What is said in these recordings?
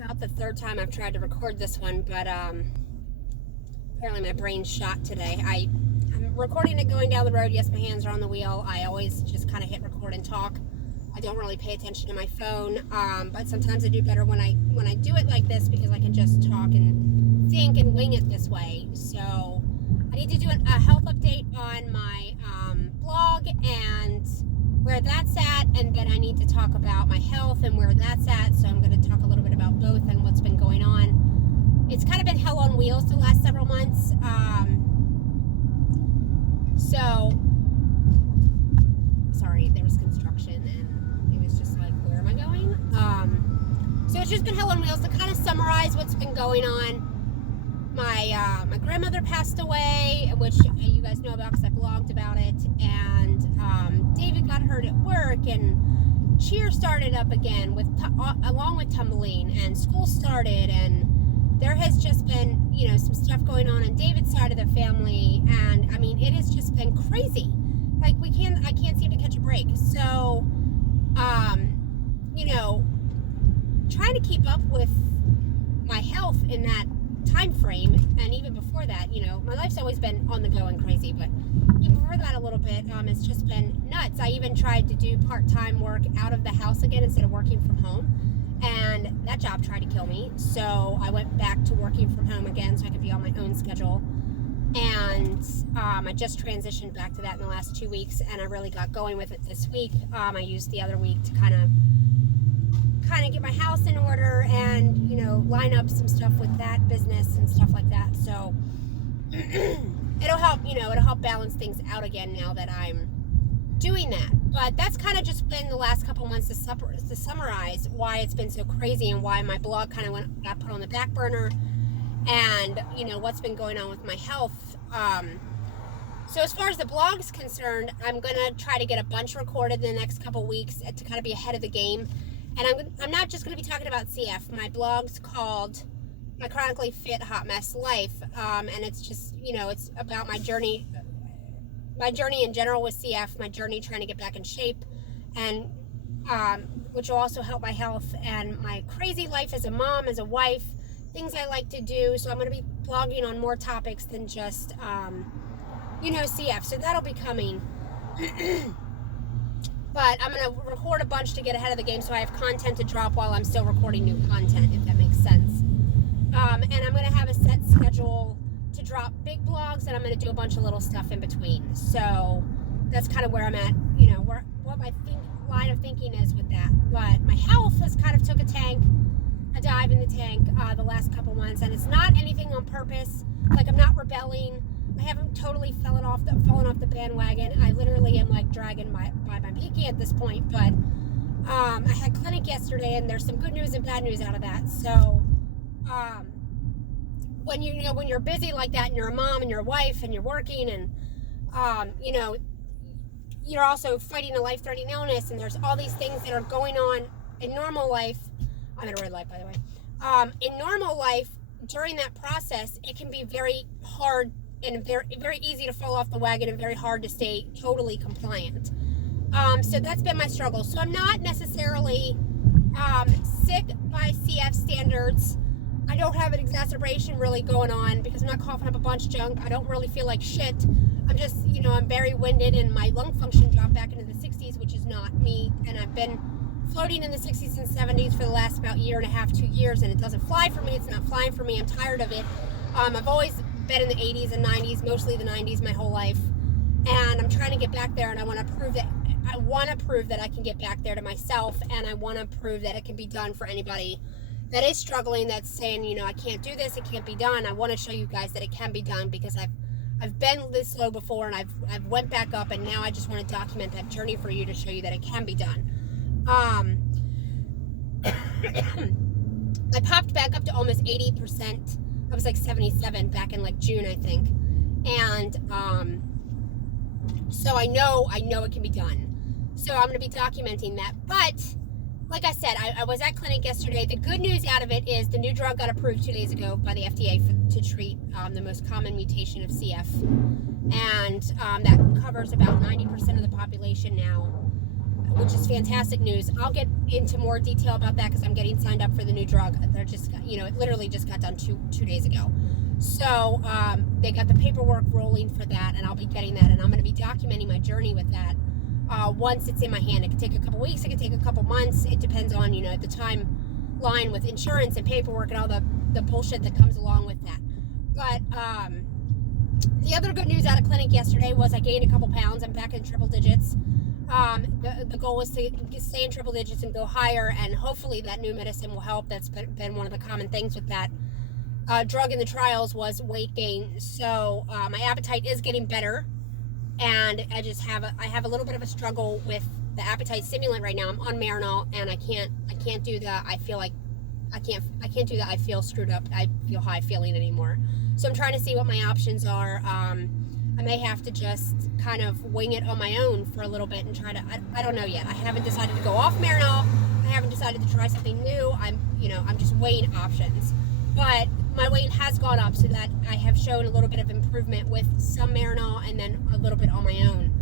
about the third time I've tried to record this one, but apparently my brain's shot today. I'm recording it going down the road. Yes, my hands are on the wheel. I always just kind of hit record and talk. I don't really pay attention to my phone, but sometimes I do better when I do it like this because I can just talk and think and wing it this way. So I need to do a health update on my blog and where that's at, and then I need to talk about my health and where that's at. So I'm going to talk a little bit about both and what's been going on. It's kind of been hell on wheels the last several months. Sorry, there was construction and it was just like, where am I going? So it's just been hell on wheels. To kind of summarize what's been going on, my grandmother passed away, which you guys know about because I blogged about it, and David got hurt at work, and cheer started up again along with tumbling, and school started, and there has just been, some stuff going on David's side of the family, and I mean, it has just been crazy. Like, I can't seem to catch a break. So, trying to keep up with my health in that time frame, and even before that, my life's always been on the go and crazy, but even before that a little bit, it's just been nuts. I even tried to do part-time work out of the house again instead of working from home, and that job tried to kill me, so I went back to working from home again so I could be on my own schedule, and I just transitioned back to that in the last 2 weeks, and I really got going with it this week. I used the other week to kind of get my house in order and line up some stuff with that business and stuff like that. So it'll help balance things out again now that I'm doing that. But that's kind of just been the last couple months to summarize why it's been so crazy and why my blog kind of got put on the back burner, and what's been going on with my health. So as far as the blog's concerned, I'm gonna try to get a bunch recorded in the next couple weeks to kind of be ahead of the game. And I'm not just going to be talking about CF. My blog's called My Chronically Fit Hot Mess Life, and it's just, it's about my journey in general with CF, my journey trying to get back in shape, and which will also help my health, and my crazy life as a mom, as a wife, things I like to do. So I'm going to be blogging on more topics than just, CF. So that'll be coming. But I'm going to record a bunch to get ahead of the game so I have content to drop while I'm still recording new content, if that makes sense. And I'm going to have a set schedule to drop big blogs, and I'm going to do a bunch of little stuff in between. So that's kind of where I'm at, what my line of thinking is with that. But my health has kind of took a dive in the tank the last couple months, and it's not anything on purpose. Like, I'm not rebelling. I haven't totally fallen off the bandwagon. I literally am like dragging by my pinky at this point. But I had clinic yesterday, and there's some good news and bad news out of that. So when you're busy like that, and you're a mom and you're a wife and you're working, and you're also fighting a life-threatening illness, and there's all these things that are going on in normal life. I'm in a red light, by the way. In normal life, during that process, it can be very hard and very, very easy to fall off the wagon and very hard to stay totally compliant. So that's been my struggle. So I'm not necessarily sick by CF standards. I don't have an exacerbation really going on because I'm not coughing up a bunch of junk. I don't really feel like shit. I'm just, I'm very winded, and my lung function dropped back into the 60s, which is not me. And I've been floating in the 60s and 70s for the last about year and a half, 2 years, and it doesn't fly for me. It's not flying for me. I'm tired of it. I've always been in the 80s and 90s, mostly the 90s my whole life, and I'm trying to get back there, and I want to prove that I can get back there to myself, and I want to prove that it can be done for anybody that is struggling, that's saying, I can't do this, it can't be done. I want to show you guys that it can be done, because I've been this low before, and I've went back up, and now I just want to document that journey for you to show you that it can be done. I popped back up to almost 80%. I was like 77 back in like June, I think. And so I know it can be done. So I'm going to be documenting that. But like I said, I was at clinic yesterday. The good news out of it is the new drug got approved 2 days ago by the FDA to treat the most common mutation of CF. And that covers about 90% of the population now. which is fantastic news. I'll get into more detail about that because I'm getting signed up for the new drug. They're just, it literally just got done two days ago. So they got the paperwork rolling for that, and I'll be getting that, and I'm going to be documenting my journey with that once it's in my hand. It could take a couple weeks, it could take a couple months. It depends on, the timeline with insurance and paperwork and all the bullshit that comes along with that. But the other good news out of clinic yesterday was I gained a couple pounds. I'm back in triple digits. The goal was to stay in triple digits and go higher, and hopefully that new medicine will help. That's been one of the common things with that drug in the trials was weight gain. So my appetite is getting better, and I just have a little bit of a struggle with the appetite stimulant right now. I'm on Marinol, and I can't do the I can't do that I feel screwed up, I feel high feeling anymore. So I'm trying to see what my options are. I may have to just kind of wing it on my own for a little bit and try to, I don't know yet. I haven't decided to go off Marinol. I haven't decided to try something new. I'm just weighing options. But my weight has gone up so that I have shown a little bit of improvement with some Marinol and then a little bit on my own.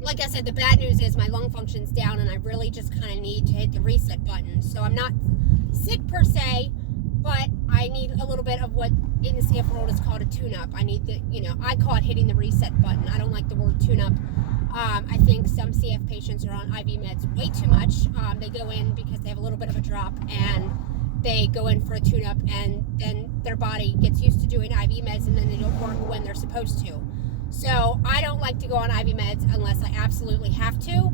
Like I said, the bad news is my lung function's down, and I really just kind of need to hit the reset button. So I'm not sick per se, but I need a little bit of what in the CF world is called a tune-up. I need I call it hitting the reset button. I don't like the word tune-up. I think some CF patients are on IV meds way too much. They go in because they have a little bit of a drop, and they go in for a tune-up, and then their body gets used to doing IV meds, and then they don't work when they're supposed to. So I don't like to go on IV meds unless I absolutely have to.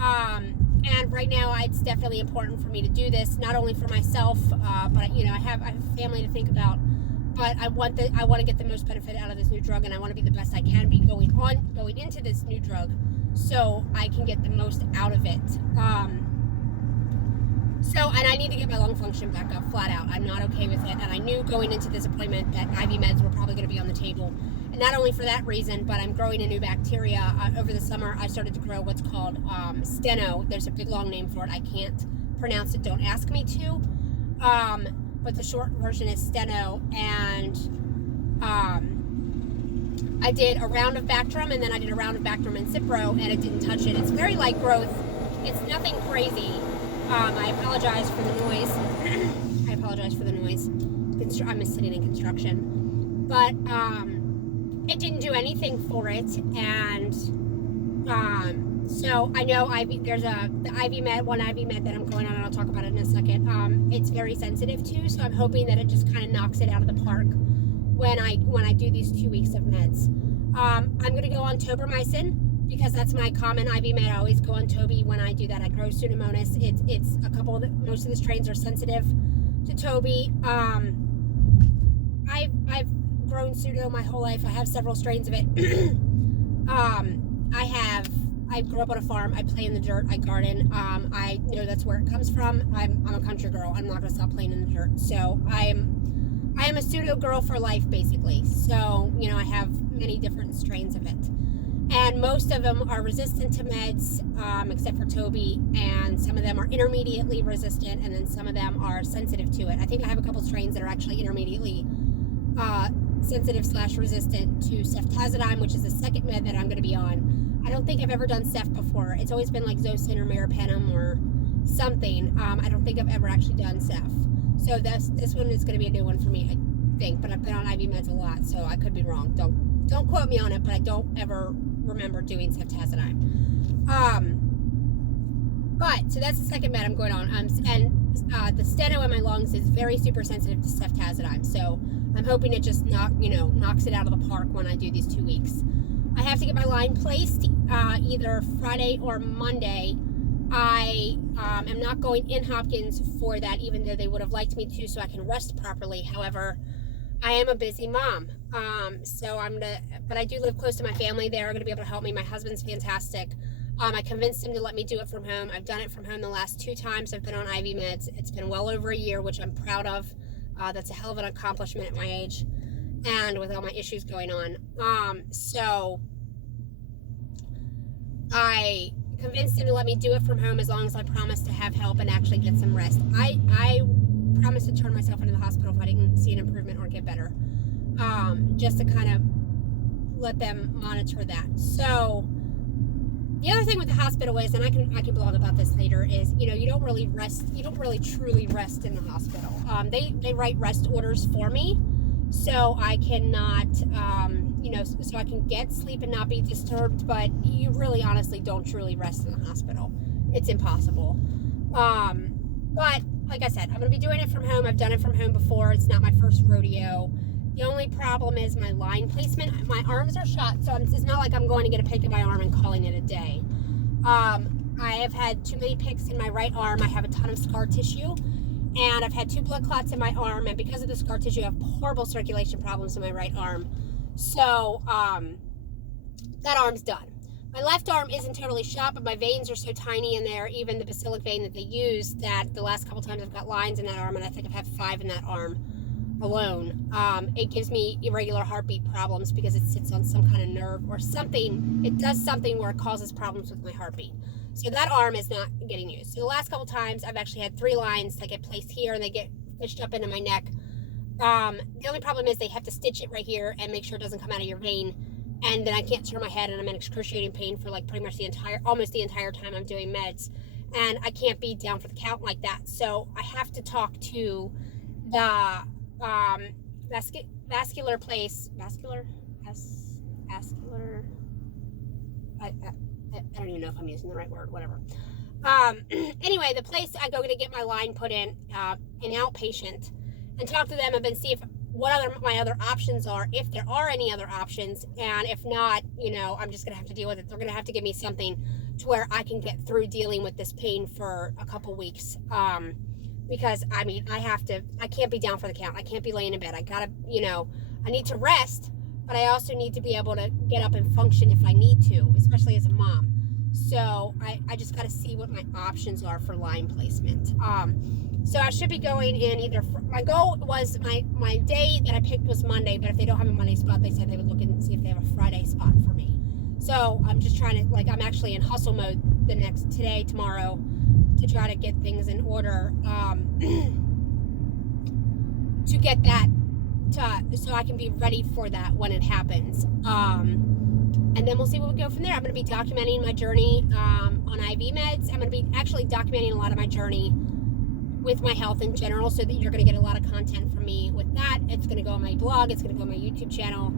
And right now, it's definitely important for me to do this, not only for myself, but I have a family to think about. But I want to get the most benefit out of this new drug, and I want to be the best I can be going into this new drug, so I can get the most out of it. And I need to get my lung function back up, flat out. I'm not okay with it, and I knew going into this appointment that IV meds were probably going to be on the table. And not only for that reason, but I'm growing a new bacteria. Over the summer, I started to grow what's called steno. There's a big long name for it. I can't pronounce it. Don't ask me to. But the short version is steno. And I did a round of Bactrim, and then I did a round of Bactrim and Cipro, and it didn't touch it. It's very light growth. It's nothing crazy. I apologize for the noise. I'm sitting in construction. But it didn't do anything for it, and so I know there's the IV med, one IV med that I'm going on, and I'll talk about it in a second. It's very sensitive too, so I'm hoping that it just kind of knocks it out of the park when I do these 2 weeks of meds. I'm going to go on tobramycin because that's my common IV med. I always go on Toby when I do that. I grow Pseudomonas. It's a couple of most of the strains are sensitive to Toby. I've grown pseudo my whole life. I have several strains of it. I grew up on a farm. I play in the dirt. I garden. I know that's where it comes from. I'm a country girl. I'm not going to stop playing in the dirt. So I am a pseudo girl for life, basically. So, I have many different strains of it. And most of them are resistant to meds, except for Toby, and some of them are intermediately resistant, and then some of them are sensitive to it. I think I have a couple strains that are actually intermediately sensitive/resistant to ceftazidime, which is the second med that I'm going to be on. I don't think I've ever done Cef before. It's always been like Zosyn or Meropenem or something. I don't think I've ever actually done Cef. So this one is going to be a new one for me, I think. But I've been on IV meds a lot, so I could be wrong. Don't quote me on it, but I don't ever remember doing ceftazidime. So that's the second med I'm going on. The steno in my lungs is very super sensitive to ceftazidime. So I'm hoping it just knocks it out of the park when I do these 2 weeks. I have to get my line placed either Friday or Monday. I am not going in Hopkins for that, even though they would have liked me to, so I can rest properly. However, I am a busy mom, but I do live close to my family. They're going to be able to help me. My husband's fantastic. I convinced him to let me do it from home. I've done it from home the last 2 times I've been on IV meds. It's been well over a year, which I'm proud of. That's a hell of an accomplishment at my age and with all my issues going on. So I convinced him to let me do it from home as long as I promised to have help and actually get some rest. I promised to turn myself into the hospital if I didn't see an improvement or get better, just to kind of let them monitor that. So The other thing with the hospital is, and I can blog about this later, is, you don't really truly rest in the hospital. They write rest orders for me, so I cannot, so I can get sleep and not be disturbed, but you really honestly don't truly rest in the hospital. It's impossible. But like I said, I'm going to be doing it from home. I've done it from home before. It's not my first rodeo. The only problem is my line placement. My arms are shot, so it's not like I'm going to get a pick in my arm and calling it a day. I have had too many picks in my right arm. I have a ton of scar tissue, and I've had 2 blood clots in my arm, and because of the scar tissue, I have horrible circulation problems in my right arm. So, that arm's done. My left arm isn't totally shot, but my veins are so tiny in there, even the basilic vein that they use, that the last couple times I've got lines in that arm, and I think I've had 5 in that arm alone. It gives me irregular heartbeat problems because it sits on some kind of nerve or something. It does something where it causes problems with my heartbeat. So that arm is not getting used. So the last couple times I've actually had 3 lines that get placed here and they get fished up into my neck. The only problem is they have to stitch it right here and make sure it doesn't come out of your vein. And then I can't turn my head, and I'm in excruciating pain for like pretty much almost the entire time I'm doing meds. And I can't be down for the count like that. So I have to talk to the vascular place, I don't even know if I'm using the right word, whatever. Anyway, the place I go to get my line put in, an outpatient, and talk to them and then see what my other options are, if there are any other options, and if not, I'm just gonna have to deal with it. They're gonna have to give me something to where I can get through dealing with this pain for a couple weeks. Because I can't be down for the count. I can't be laying in bed. I gotta, I need to rest, but I also need to be able to get up and function if I need to, especially as a mom. So I just gotta see what my options are for line placement. So I should be going in my goal was, my day that I picked was Monday, but if they don't have a Monday spot, they said they would look and see if they have a Friday spot for me. So I'm just trying to, I'm actually in hustle mode today, tomorrow, to try to get things in order, to get that, so I can be ready for that when it happens. And then we'll see where we go from there. I'm going to be documenting my journey on IV meds. I'm going to be actually documenting a lot of my journey with my health in general, so that you're going to get a lot of content from me with that. It's going to go on my blog. It's going to go on my YouTube channel.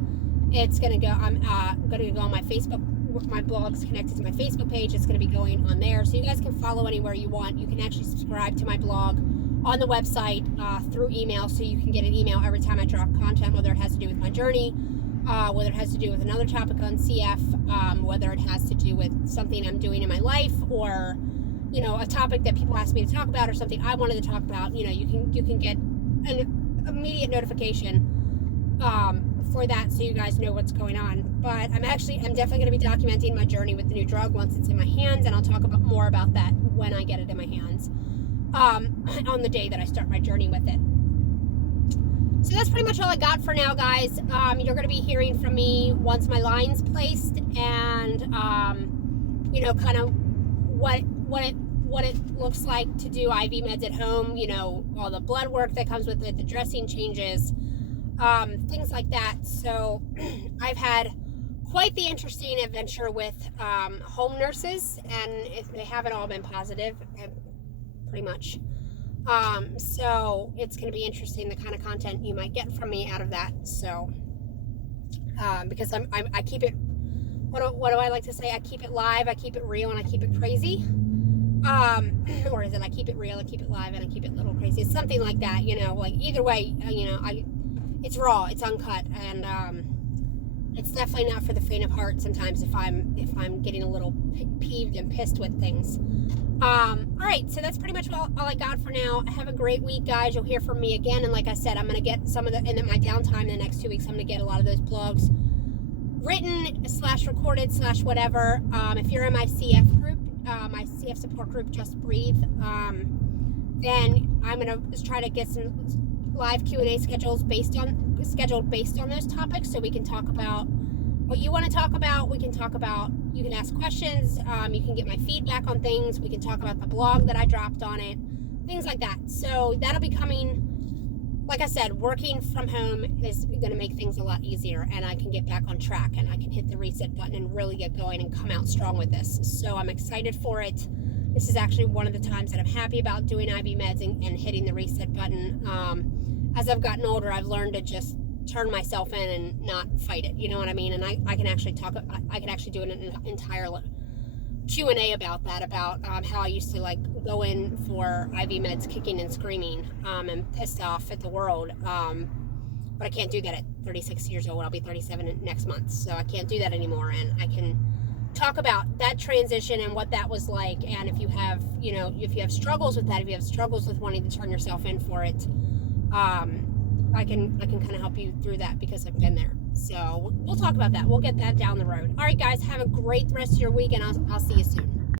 It's going to go, I'm going to go on my Facebook. My blog's connected to my Facebook page. It's going to be going on there, so you guys can follow anywhere you want. You can actually subscribe to my blog on the website through email, so you can get an email every time I drop content, whether it has to do with my journey, whether it has to do with another topic on CF, whether it has to do with something I'm doing in my life, or a topic that people ask me to talk about, or something I wanted to talk about. You can get an immediate notification for that, so you guys know what's going on. But I'm definitely going to be documenting my journey with the new drug once it's in my hands, and I'll talk more about that when I get it in my hands, on the day that I start my journey with it. So that's pretty much all I got for now, guys. You're going to be hearing from me once my line's placed, and kind of what it looks like to do IV meds at home, all the blood work that comes with it, the dressing changes, things like that. So I've had quite the interesting adventure with home nurses, and they haven't all been positive, pretty much. So it's going to be interesting, the kind of content you might get from me out of that. So because I keep it, what do I like to say? I keep it live, I keep it real, and I keep it crazy. Or is it I keep it real, I keep it live, and I keep it a little crazy? It's something like that, either way, it's raw, it's uncut, and it's definitely not for the faint of heart sometimes if I'm getting a little peeved and pissed with things. Alright, so that's pretty much all I got for now. Have a great week, guys. You'll hear from me again, and like I said, I'm going to get some of in my downtime in the next 2 weeks, I'm going to get a lot of those blogs written / recorded / whatever. If you're in my CF group, my CF support group, Just Breathe, then I'm going to try to get some live Q&A scheduled based on those topics, so we can talk about what you want to talk about. We can talk about, you can ask questions, you can get my feedback on things, we can talk about the blog that I dropped on it, things like that. So that'll be coming like I said, working from home is going to make things a lot easier, and I can get back on track, and I can hit the reset button and really get going and come out strong with this. So I'm excited for it. This is actually one of the times that I'm happy about doing IV meds and hitting the reset button. As I've gotten older, I've learned to just turn myself in and not fight it. You know what I mean? And I can actually I can actually do an entire Q&A about that, about how I used to like go in for IV meds kicking and screaming and pissed off at the world, but I can't do that at 36 years old. I'll be 37 next month, so I can't do that anymore, and I can talk about that transition and what that was like. And if you have, you know, if you have struggles with that, if you have struggles with wanting to turn yourself in for it, I can kind of help you through that because I've been there. So we'll talk about that. We'll get that down the road. All right, guys, have a great rest of your week, and I'll see you soon.